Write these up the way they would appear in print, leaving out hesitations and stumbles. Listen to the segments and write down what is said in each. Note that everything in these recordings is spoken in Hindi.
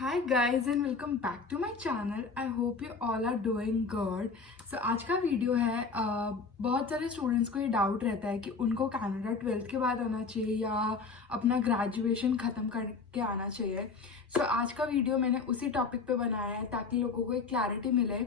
Hi guys and welcome back to my channel. I hope you all are doing good. So आज का वीडियो है बहुत सारे स्टूडेंट्स को ये डाउट रहता है कि उनको कनाडा 12th के बाद आना चाहिए या अपना ग्रेजुएशन ख़त्म करके आना चाहिए. So आज का वीडियो मैंने उसी टॉपिक पे बनाया है ताकि लोगों को एक क्लैरिटी मिले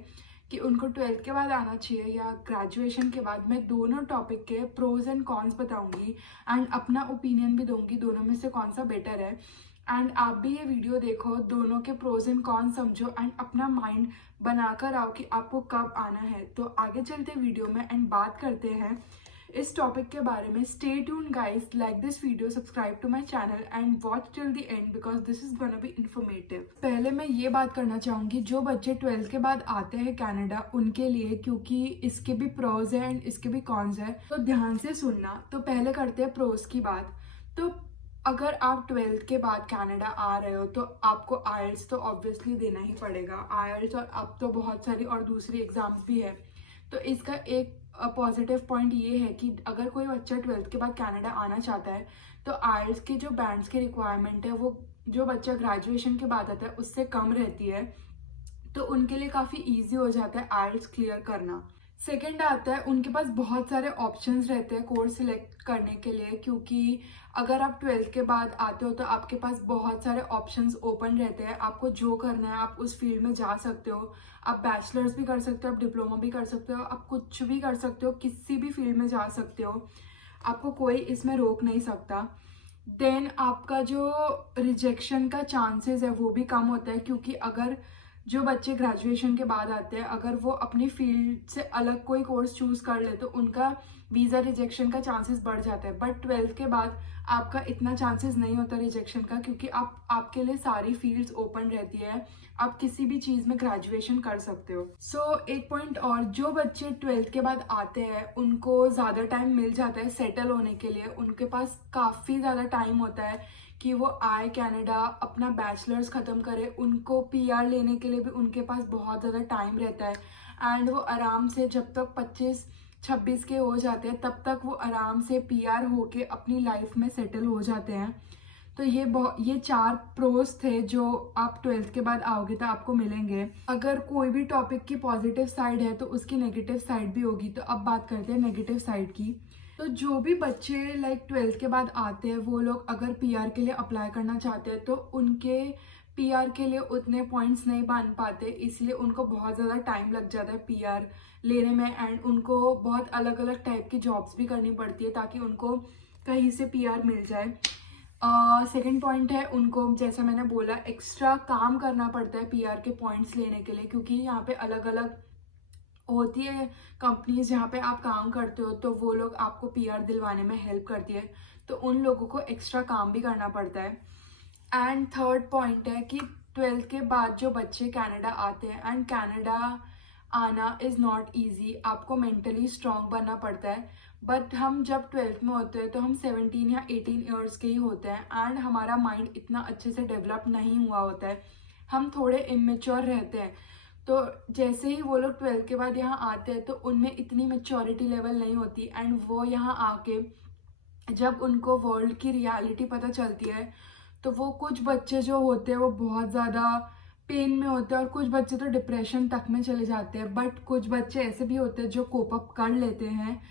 कि उनको 12th के बाद आना चाहिए या ग्रेजुएशन के बाद. मैं दोनों टॉपिक के प्रोज एंड कॉन्स बताऊंगी एंड अपना ओपिनियन भी दूंगी दोनों में से कौन सा बेटर है. एंड आप भी ये वीडियो देखो, दोनों के प्रोज एंड कॉन समझो एंड अपना माइंड बनाकर आओ कि आपको कब आना है. तो आगे चलते वीडियो में एंड बात करते हैं इस टॉपिक के बारे में. Stay tune guys, like this video, subscribe to my channel and watch till the end because this is gonna be informative. पहले मैं ये बात करना चाहूँगी जो बच्चे 12th के बाद आते हैं कनाडा उनके लिए, क्योंकि इसके भी प्रोज है एंड इसके भी कॉन्स है, तो ध्यान से सुनना. तो पहले करते हैं प्रोज की बात. तो अगर आप 12th के बाद कनाडा आ रहे हो तो आपको आईएलटीएस तो ऑब्वियसली देना ही पड़ेगा. आईएलटीएस और अब तो बहुत सारी और दूसरी एग्जाम्स भी है. तो इसका एक पॉजिटिव पॉइंट ये है कि अगर कोई बच्चा 12th के बाद कनाडा आना चाहता है तो आईएलटीएस के जो बैंड्स की रिक्वायरमेंट है वो जो बच्चा ग्रेजुएशन के बाद आता है उससे कम रहती है. तो उनके लिए काफ़ी ईजी हो जाता है आईएलटीएस क्लियर करना. सेकेंड आता है उनके पास बहुत सारे ऑप्शंस रहते हैं कोर्स सिलेक्ट करने के लिए, क्योंकि अगर आप 12th के बाद आते हो तो आपके पास बहुत सारे ऑप्शंस ओपन रहते हैं. आपको जो करना है आप उस फील्ड में जा सकते हो. आप बैचलर्स भी कर सकते हो, आप डिप्लोमा भी कर सकते हो, आप कुछ भी कर सकते हो, किसी भी फील्ड में जा सकते हो. आपको कोई इसमें रोक नहीं सकता. देन आपका जो रिजेक्शन का चांसेस है वो भी कम होता है, क्योंकि अगर जो बच्चे ग्रेजुएशन के बाद आते हैं अगर वो अपनी फील्ड से अलग कोई कोर्स चूज कर ले तो उनका वीज़ा रिजेक्शन का चांसेस बढ़ जाता है. बट 12th के बाद आपका इतना चांसेस नहीं होता रिजेक्शन का, क्योंकि आपके लिए सारी फील्ड्स ओपन रहती है. आप किसी भी चीज़ में ग्रेजुएशन कर सकते हो. सो एक पॉइंट और, जो बच्चे 12th के बाद आते हैं उनको ज़्यादा टाइम मिल जाता है सेटल होने के लिए. उनके पास काफ़ी ज़्यादा टाइम होता है कि वो आए कनाडा, अपना बैचलर्स ख़त्म करे. उनको पीआर लेने के लिए भी उनके पास बहुत ज़्यादा टाइम रहता है. एंड वो आराम से जब तक 25-26 के हो जाते हैं तब तक वो आराम से पीआर होके अपनी लाइफ में सेटल हो जाते हैं. तो ये 4 प्रोज थे जो आप 12th के बाद आओगे तो आपको मिलेंगे. अगर कोई भी टॉपिक की पॉजिटिव साइड है तो उसकी नेगेटिव साइड भी होगी. तो अब बात करते हैं नेगेटिव साइड की. तो जो भी बच्चे 12th के बाद आते हैं वो लोग अगर पीआर के लिए अप्लाई करना चाहते हैं तो उनके पीआर के लिए उतने पॉइंट्स नहीं बन पाते, इसलिए उनको बहुत ज़्यादा टाइम लग जाता है पीआर लेने में. एंड उनको बहुत अलग अलग टाइप की जॉब्स भी करनी पड़ती है ताकि उनको कहीं से पीआर मिल जाए. सेकंड पॉइंट है उनको, जैसा मैंने बोला, एक्स्ट्रा काम करना पड़ता है पीआर के पॉइंट्स लेने के लिए, क्योंकि यहाँ पे अलग अलग होती है कंपनीज जहाँ पे आप काम करते हो तो वो लोग आपको पीआर दिलवाने में हेल्प करती है. तो उन लोगों को एक्स्ट्रा काम भी करना पड़ता है. एंड थर्ड पॉइंट है कि 12th के बाद जो बच्चे कनाडा आते हैं, एंड कनाडा आना इज़ नॉट ईजी. आपको मेंटली स्ट्रांग बनना पड़ता है. बट हम जब 12th में होते हैं तो हम 17 या 18 ईयर्स के ही होते हैं एंड हमारा माइंड इतना अच्छे से डेवलप नहीं हुआ होता है. हम थोड़े इमेच्योर रहते हैं. तो जैसे ही वो लोग 12th के बाद यहाँ आते हैं तो उनमें इतनी मेच्योरिटी लेवल नहीं होती. एंड वो यहाँ आके जब उनको वर्ल्ड की रियलिटी पता चलती है तो वो कुछ बच्चे जो होते हैं वो बहुत ज़्यादा पेन में होते हैं और कुछ बच्चे तो डिप्रेशन तक में चले जाते हैं. बट कुछ बच्चे ऐसे भी होते हैं जो कोप अप कर लेते हैं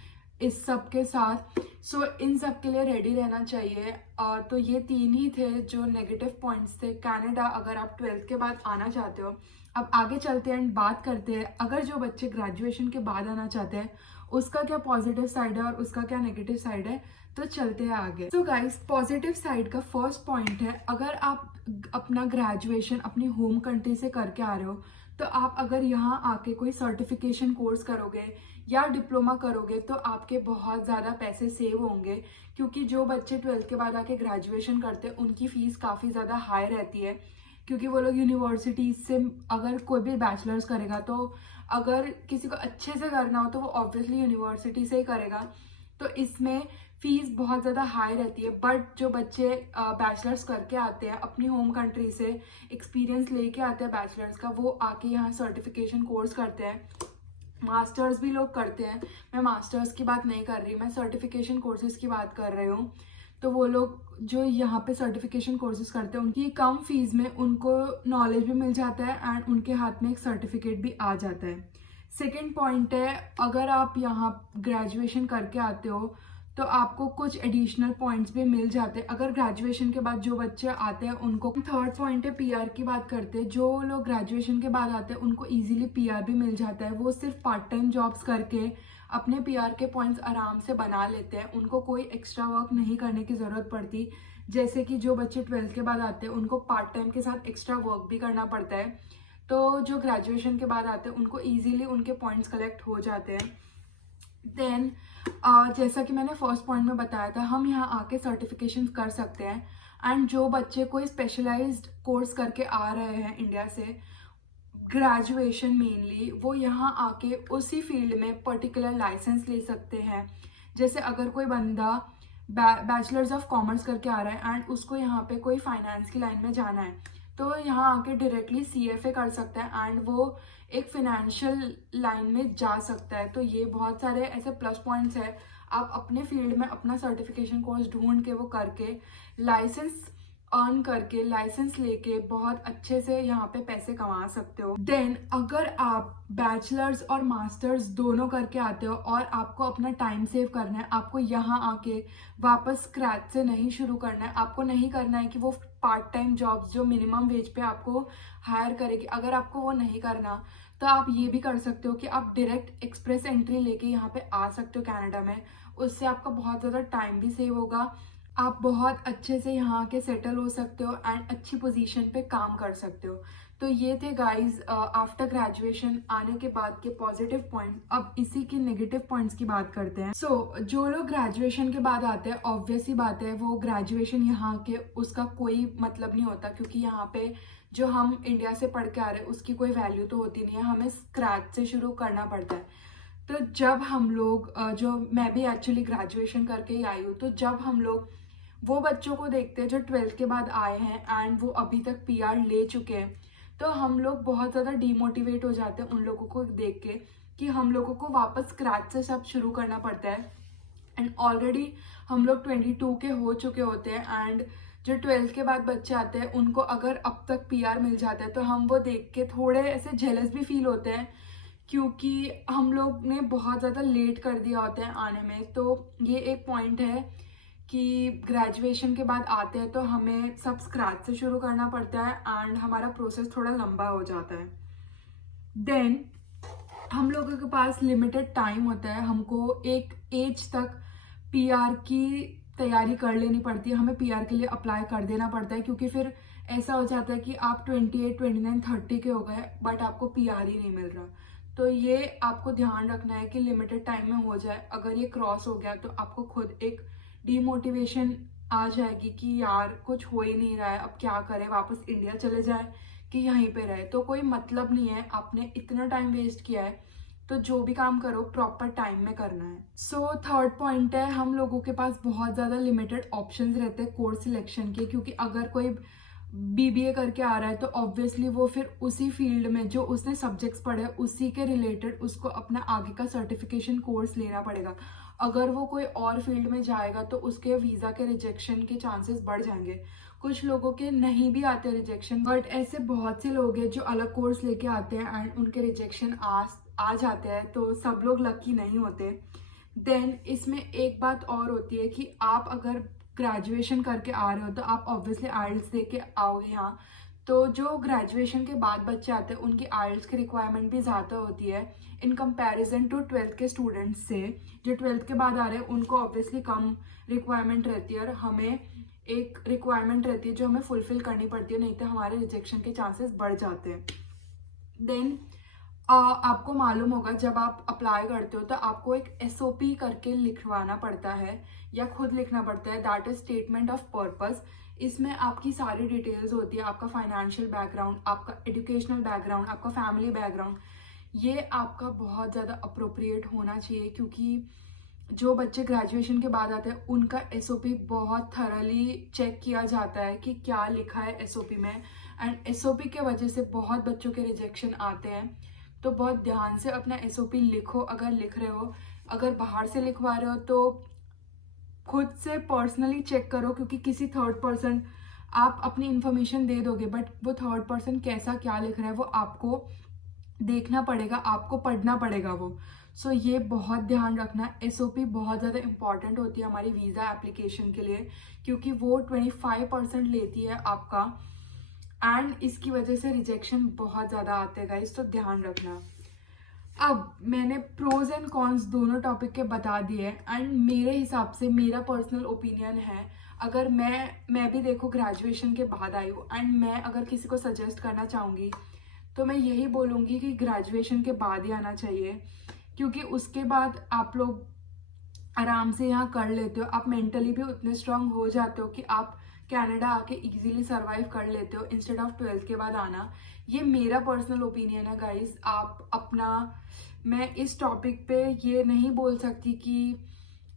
इस सब के साथ. सो इन सब के लिए रेडी रहना चाहिए. तो ये 3 ही थे जो नेगेटिव पॉइंट्स थे कनाडा अगर आप 12th के बाद आना चाहते हो. अब आगे चलते हैं एंड बात करते हैं अगर जो बच्चे ग्रेजुएशन के बाद आना चाहते हैं उसका क्या पॉजिटिव साइड है और उसका क्या नेगेटिव साइड है. तो चलते हैं आगे. तो गाइस, पॉजिटिव साइड का फर्स्ट पॉइंट है, अगर आप अपना ग्रेजुएशन अपनी होम कंट्री से करके आ रहे हो तो आप अगर यहाँ आके कोई सर्टिफिकेशन कोर्स करोगे या डिप्लोमा करोगे तो आपके बहुत ज़्यादा पैसे सेव होंगे. क्योंकि जो बच्चे 12th के बाद आके ग्रेजुएशन करते हैं उनकी फ़ीस काफ़ी ज़्यादा हाई रहती है, क्योंकि वो लोग यूनिवर्सिटी से अगर कोई भी बैचलर्स करेगा तो अगर किसी को अच्छे से करना हो तो वो ऑब्वियसली यूनिवर्सिटी से ही करेगा. तो इसमें फ़ीस बहुत ज़्यादा हाई रहती है. बट जो बच्चे बैचलर्स करके आते हैं अपनी होम कंट्री से, एक्सपीरियंस लेके आते हैं बैचलर्स का, वो आके यहाँ सर्टिफिकेशन कोर्स करते हैं. मास्टर्स भी लोग करते हैं. मैं मास्टर्स की बात नहीं कर रही, मैं सर्टिफिकेशन कोर्सेज़ की बात कर रही हूँ. तो वो लोग जो यहाँ पे सर्टिफिकेशन कोर्सेज करते हैं उनकी कम फीस में उनको नॉलेज भी मिल जाता है एंड उनके हाथ में एक सर्टिफिकेट भी आ जाता है। सेकेंड पॉइंट है, अगर आप यहाँ ग्रेजुएशन करके आते हो तो आपको कुछ एडिशनल पॉइंट्स भी मिल जाते हैं अगर ग्रेजुएशन के बाद जो बच्चे आते हैं उनको। थर्ड पॉइंट है पीआर की बात करते हैं। जो लोग ग्रेजुएशन के बाद आते हैं उनको इजीली पीआर भी मिल जाता है। वो सिर्फ पार्ट टाइम जॉब्स करके अपने पीआर के पॉइंट्स आराम से बना लेते हैं, उनको कोई एक्स्ट्रा वर्क नहीं करने की ज़रूरत पड़ती। जैसे कि जो बच्चे 12th के बाद आते हैं उनको पार्ट टाइम के साथ एक्स्ट्रा वर्क भी करना पड़ता है। तो जो ग्रेजुएशन के बाद आते हैं उनको ईजिली उनके पॉइंट्स कलेक्ट हो जाते हैं। देन जैसा कि मैंने फर्स्ट पॉइंट में बताया था, हम यहाँ आके सर्टिफिकेशन कर सकते हैं। एंड जो बच्चे कोई स्पेशलाइज्ड कोर्स करके आ रहे हैं इंडिया से, ग्रेजुएशन मेनली, वो यहाँ आके उसी फील्ड में पर्टिकुलर लाइसेंस ले सकते हैं। जैसे अगर कोई बंदा बैचलर्स ऑफ कॉमर्स करके आ रहा है एंड उसको यहाँ पे कोई फाइनेंस की लाइन में जाना है तो यहाँ आके डायरेक्टली सीएफए कर सकता है एंड वो एक फिनेंशियल लाइन में जा सकता है। तो ये बहुत सारे ऐसे प्लस पॉइंट्स है। आप अपने फील्ड में अपना सर्टिफिकेशन कोर्स ढूंढ के वो करके लाइसेंस अर्न करके लाइसेंस लेके बहुत अच्छे से यहाँ पे पैसे कमा सकते हो। देन अगर आप बैचलर्स और मास्टर्स दोनों करके आते हो और आपको अपना टाइम सेव करना है, आपको यहाँ आके वापस स्क्रैच से नहीं शुरू करना है, आपको नहीं करना है कि वो पार्ट टाइम जॉब्स जो मिनिमम वेज पे आपको हायर करेगी, अगर आपको वो नहीं करना तो आप ये भी कर सकते हो कि आप डायरेक्ट एक्सप्रेस एंट्री लेके यहाँ पे आ सकते हो कनाडा में। उससे आपका बहुत ज़्यादा टाइम भी सेव होगा, आप बहुत अच्छे से यहाँ के सेटल हो सकते हो एंड अच्छी पोजीशन पे काम कर सकते हो। तो ये थे गाइस आफ्टर ग्रेजुएशन आने के बाद के पॉजिटिव पॉइंट। अब इसी के नेगेटिव पॉइंट्स की बात करते हैं। जो लोग ग्रेजुएशन के बाद आते हैं, ऑब्वियस ही बात है वो ग्रेजुएशन यहाँ के उसका कोई मतलब नहीं होता, क्योंकि यहाँ पे जो हम इंडिया से पढ़ के आ रहे हैं उसकी कोई वैल्यू तो होती नहीं है, हमें स्क्रैच से शुरू करना पड़ता है। तो जब हम लोग जो मैं भी एक्चुअली ग्रेजुएशन करके ही आई हूँ, तो जब हम लोग वो बच्चों को देखते हैं जो 12th के बाद आए हैं एंड वो अभी तक पीआर ले चुके हैं, तो हम लोग बहुत ज़्यादा डीमोटिवेट हो जाते हैं उन लोगों को देख के कि हम लोगों को वापस स्क्रैच से सब शुरू करना पड़ता है। एंड ऑलरेडी हम लोग 22 के हो चुके होते हैं एंड जो 12th के बाद बच्चे आते हैं उनको अगर अब तक पीआर मिल जाता है तो हम वो देख के थोड़े ऐसे जेलस भी फील होते हैं, क्योंकि हम लोग ने बहुत ज़्यादा लेट कर दिया होता है आने में। तो ये एक पॉइंट है कि ग्रेजुएशन के बाद आते हैं तो हमें सब स्क्रैच से शुरू करना पड़ता है एंड हमारा प्रोसेस थोड़ा लंबा हो जाता है। देन हम लोगों के पास लिमिटेड टाइम होता है, हमको एक एज तक पीआर की तैयारी कर लेनी पड़ती है, हमें पीआर के लिए अप्लाई कर देना पड़ता है, क्योंकि फिर ऐसा हो जाता है कि आप 28, 29, 30 के हो गए बट आपको पीआर ही नहीं मिल रहा। तो ये आपको ध्यान रखना है कि लिमिटेड टाइम में हो जाए। अगर ये क्रॉस हो गया तो आपको खुद एक डीमोटिवेशन आ जाएगी कि यार कुछ हो ही नहीं रहा है, अब क्या करें, वापस इंडिया चले जाए कि यहीं पे रहे। तो कोई मतलब नहीं है, आपने इतना टाइम वेस्ट किया है तो जो भी काम करो प्रॉपर टाइम में करना है। सो थर्ड पॉइंट है, हम लोगों के पास बहुत ज़्यादा लिमिटेड ऑप्शंस रहते हैं कोर्स सिलेक्शन के, क्योंकि अगर कोई बीबीए करके आ रहा है तो ऑब्वियसली वो फिर उसी फील्ड में जो उसने सब्जेक्ट्स पढ़े उसी के रिलेटेड उसको अपना आगे का सर्टिफिकेशन कोर्स लेना पड़ेगा। अगर वो कोई और फील्ड में जाएगा तो उसके वीज़ा के रिजेक्शन के चांसेस बढ़ जाएंगे। कुछ लोगों के नहीं भी आते रिजेक्शन, बट ऐसे बहुत से लोग हैं जो अलग कोर्स लेके आते हैं एंड उनके रिजेक्शन आ जाते हैं, तो सब लोग लकी नहीं होते। देन इसमें एक बात और होती है कि आप अगर ग्रेजुएशन करके आ रहे हो तो आप ऑब्वियसली आइल्स दे के आओगे यहाँ। तो जो ग्रेजुएशन के बाद बच्चे आते हैं उनकी आइल्स की रिक्वायरमेंट भी ज़्यादा होती है इन कंपैरिजन टू 12th के स्टूडेंट्स से। जो 12th के बाद आ रहे हैं उनको ऑब्वियसली कम रिक्वायरमेंट रहती है और हमें एक रिक्वायरमेंट रहती है जो हमें फुलफिल करनी पड़ती है, नहीं तो हमारे रिजेक्शन के चांसेस बढ़ जाते हैं। देन आपको मालूम होगा जब आप अप्लाई करते हो तो आपको एक एसओपी करके लिखवाना पड़ता है या खुद लिखना पड़ता है, that is statement of purpose. इसमें आपकी सारी डिटेल्स होती है, आपका फाइनेंशियल बैकग्राउंड, आपका एजुकेशनल बैकग्राउंड, आपका फैमिली बैकग्राउंड, ये आपका बहुत ज़्यादा अप्रोप्रिएट होना चाहिए, क्योंकि जो बच्चे ग्रेजुएशन के बाद आते हैं उनका एसओपी बहुत थरली चेक किया जाता है कि क्या लिखा है एसओपी में। एंड एसओपी के वजह से बहुत बच्चों के रिजेक्शन आते हैं, तो बहुत ध्यान से अपना एसओपी लिखो अगर लिख रहे हो। अगर बाहर से लिखवा रहे हो तो खुद से पर्सनली चेक करो, क्योंकि किसी थर्ड पर्सन आप अपनी इंफॉर्मेशन दे दोगे बट वो थर्ड पर्सन कैसा क्या लिख रहा है वो आपको देखना पड़ेगा, आपको पढ़ना पड़ेगा वो। सो ये बहुत ध्यान रखना। एसओपी बहुत ज़्यादा इंपॉर्टेंट होती है हमारी वीज़ा एप्लीकेशन के लिए, क्योंकि वो 25% लेती है आपका, एंड इसकी वजह से रिजेक्शन बहुत ज़्यादा आते हैं गाइस, तो ध्यान रखना। अब मैंने प्रोज एंड कॉन्स दोनों टॉपिक के बता दिए, एंड मेरे हिसाब से मेरा पर्सनल ओपिनियन है, अगर मैं भी देखो ग्रेजुएशन के बाद आई हूँ, एंड मैं अगर किसी को सजेस्ट करना चाहूँगी तो मैं यही बोलूँगी कि ग्रेजुएशन के बाद ही आना चाहिए, क्योंकि उसके बाद आप लोग आराम से यहाँ कर लेते हो, आप मेंटली भी उतने स्ट्रांग हो जाते हो कि आप कनाडा आके इजीली सरवाइव कर लेते हो इंस्टेड ऑफ 12th के बाद आना। ये मेरा पर्सनल ओपिनियन है गाइस। आप अपना, मैं इस टॉपिक पे ये नहीं बोल सकती कि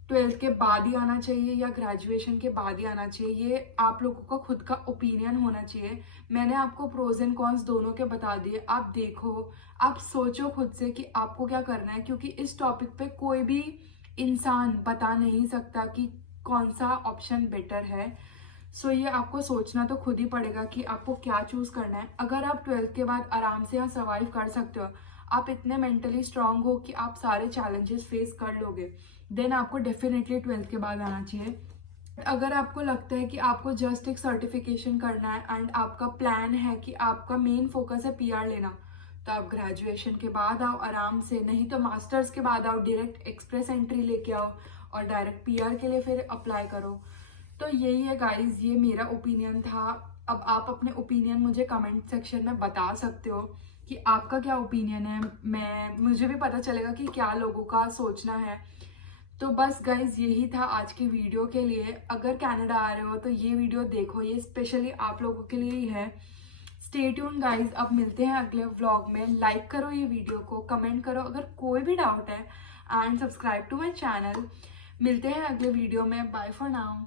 12th के बाद ही आना चाहिए या ग्रेजुएशन के बाद ही आना चाहिए, ये आप लोगों का खुद का ओपिनियन होना चाहिए। मैंने आपको प्रोज एंड कॉन्स दोनों के बता दिए, आप देखो, आप सोचो खुद से कि आपको क्या करना है, क्योंकि इस टॉपिक पे कोई भी इंसान बता नहीं सकता कि कौन सा ऑप्शन बेटर है। सो ये आपको सोचना तो खुद ही पड़ेगा कि आपको क्या चूज करना है। अगर आप 12th के बाद आराम से यहाँ सर्वाइव कर सकते हो, आप इतने मेंटली स्ट्रांग हो कि आप सारे चैलेंजेस फेस कर लोगे, देन आपको डेफिनेटली 12th के बाद आना चाहिए। अगर आपको लगता है कि आपको जस्ट एक सर्टिफिकेशन करना है एंड आपका प्लान है कि आपका मेन फोकस है पीआर लेना, तो आप ग्रेजुएशन के बाद आओ आराम से, नहीं तो मास्टर्स के बाद आओ, डायरेक्ट एक्सप्रेस एंट्री लेके आओ और डायरेक्ट पीआर के लिए फिर अप्लाई करो। तो यही है गाइज, ये मेरा ओपिनियन था। अब आप अपने ओपिनियन मुझे कमेंट सेक्शन में बता सकते हो कि आपका क्या ओपिनियन है, मुझे भी पता चलेगा कि क्या लोगों का सोचना है। तो बस गाइज यही था आज की वीडियो के लिए। अगर कनाडा आ रहे हो तो ये वीडियो देखो, ये स्पेशली आप लोगों के लिए ही है। स्टे ट्यून गाइज, अब मिलते हैं अगले व्लॉग में। लाइक करो ये वीडियो को, कमेंट करो अगर कोई भी डाउट है, and subscribe to my channel. मिलते हैं अगले वीडियो में। Bye for now.